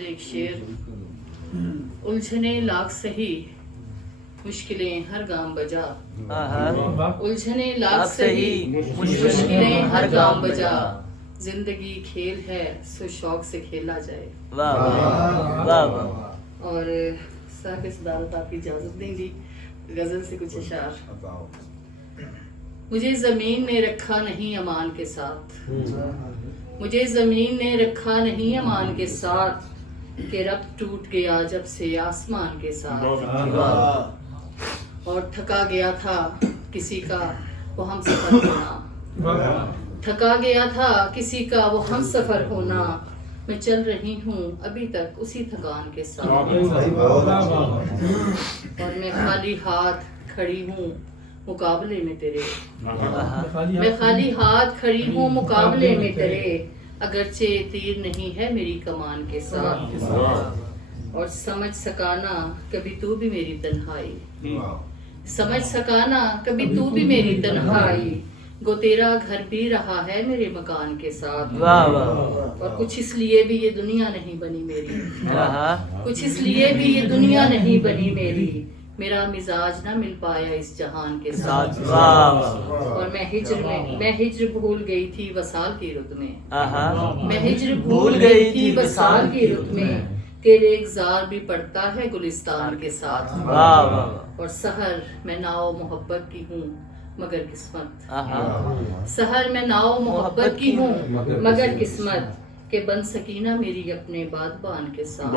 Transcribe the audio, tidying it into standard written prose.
پہلے ایک شعر، الجھنے لاکھ سہی مشکلیں ہر گام بجا، الجھنے لاکھ سہی مشکلیں ہر گام بجا، زندگی کھیل ہے سو شوق سے کھیلا جائے۔ اور صاحب صدارت آپ کی اجازت دیں گی غزل سے کچھ اشعار۔ مجھے زمین نے رکھا نہیں امان کے ساتھ، مجھے زمین نے رکھا نہیں امان کے ساتھ، کہ ربط ٹوٹ گیا جب سے آسمان کے ساتھ، اور تھکا گیا تھا کسی کا وہ ہم سفر ہونا، تھکا گیا تھا کسی کا وہ ہم سفر ہونا، میں چل رہی ہوں ابھی تک اسی تھکان کے ساتھ، اور میں خالی ہاتھ کھڑی ہوں مقابلے میں تیرے، میں خالی ہاتھ کھڑی ہوں مقابلے میں تیرے، اگرچہ تیر نہیں ہے میری کمان کے ساتھ، اور سمجھ سکانا کبھی تو بھی میری تنہائی، سمجھ سکانا کبھی تو بھی میری تنہائی، گو تیرا گھر بھی رہا ہے میرے مکان کے ساتھ، اور کچھ اس لیے بھی یہ دنیا نہیں بنی میری، کچھ اس لیے بھی یہ دنیا نہیں بنی میری، میرا مزاج نہ مل پایا اس جہان کے ساتھ، اور میں ہجر بھول گئی تھی وصال کی رت میں، میں ہجر بھول گئی تھی وصال کی رت میں، تیرے ایک زار بھی پڑتا ہے گلستان کے ساتھ، اور سحر میں ناؤ محبت کی ہوں مگر قسمت، سحر میں ناؤ محبت کی ہوں مگر قسمت، کہ بن سکینہ میری اپنے بادبان کے ساتھ۔